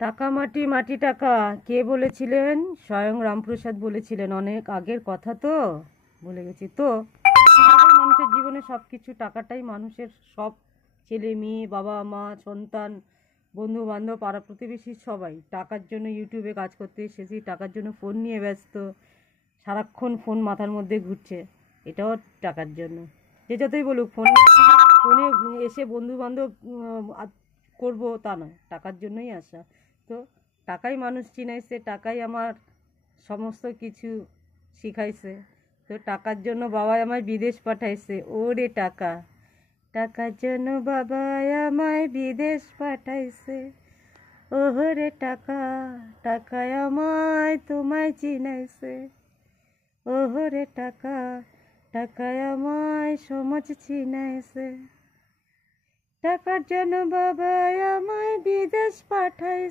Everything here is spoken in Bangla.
টাকা মাটি মাটি টাকা কে বলেছিলেন? স্বয়ং রামপ্রসাদ বলেছিলেন। অনেক আগের কথা তো, বলে গেছি তো। মানুষের জীবনে সব কিছু, টাকাটাই মানুষের সব। ছেলে মেয়ে, বাবা মা, সন্তান, বন্ধু বান্ধব, পাড়া প্রতিবেশী সবাই টাকার জন্য ইউটিউবে কাজ করতে এসেছি, টাকার জন্য ফোন নিয়ে ব্যস্ত, সারাক্ষণ ফোন মাথার মধ্যে ঘুরছে, এটাও টাকার জন্য। যে যতই বলুক ফোনে এসে বন্ধু বান্ধব করবো তা নয়, টাকার জন্যই আসা। তো টাকাই মানুষ চিনাইছে, টাকাই আমার সমস্ত কিছু শিখাইছে। তো টাকার জন্য বাবাই আমায় বিদেশ পাঠাইছে। ওরে টাকা, টাকার জন্য বাবাই আমায় বিদেশ পাঠাইছে। ওহরে টাকা, টাকায় আমায় তোমায় চিনাইছে। ওহরে টাকা, টাকায় আমায় সমাজ চিনাইছে। টাকার জন্য বাবাই আমায় বিদেশ পাঠাইছে।